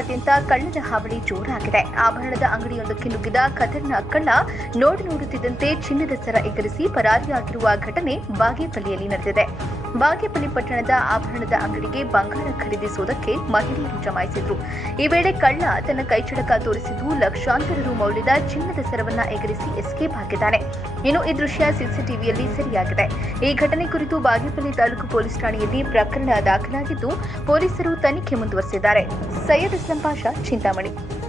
ಜಿಲ್ಲೆಯಾದ್ಯಂತ ಕಳ್ಳನ ಹಾವಳಿ ಜೋರಾಗಿದೆ. ಆಭರಣದ ಅಂಗಡಿಯೊಂದಕ್ಕೆ ನುಗ್ಗಿದ ಖತರ್ನಾಕ್ ಕಳ್ಳ ನೋಡುತ್ತಿದ್ದಂತೆ ಚಿನ್ನದ ಸರ ಎಗರಿಸಿ ಪರಾರಿಯಾಗಿರುವ ಘಟನೆ ಬಾಗೇಪಲ್ಲಿಯಲ್ಲಿ ನಡೆದಿದೆ. ಬಾಗೇಪಲ್ಲಿ ಪಟ್ಟಣದ ಆಭರಣದ ಅಂಗಡಿಗೆ ಬಂಗಾರ ಖರೀದಿಸುವುದಕ್ಕೆ ಮಹಿಳೆಯರು ಜಮಾಯಿಸಿದ್ರು. ಈ ವೇಳೆ ಕಳ್ಳ ತನ್ನ ಕೈಚಳಕ ತೋರಿಸಿದ್ದು ಲಕ್ಷಾಂತರ ರು ಮೌಲ್ಯದ ಚಿನ್ನದ ಸರವನ್ನ ಎಗರಿಸಿ ಎಸ್ಕೇಪ್ ಆಗಿದ್ದಾನೆ. ಇನ್ನು ಈ ದೃಶ್ಯ ಸಿಸಿಟಿವಿಯಲ್ಲಿ ಸೆರೆಯಾಗಿದೆ. ಈ ಘಟನೆ ಕುರಿತು ಬಾಗೇಪಲ್ಲಿ ತಾಲೂಕು ಪೊಲೀಸ್ ಠಾಣೆಯಲ್ಲಿ ಪ್ರಕರಣ ದಾಖಲಾಗಿದ್ದು ಪೊಲೀಸರು ತನಿಖೆ ಮುಂದುವರೆಸಿದ್ದಾರೆ. ಸೈಯದ್ ಅಸ್ಲಂ ಪಾಷಾ, ಚಿಂತಾಮಣಿ.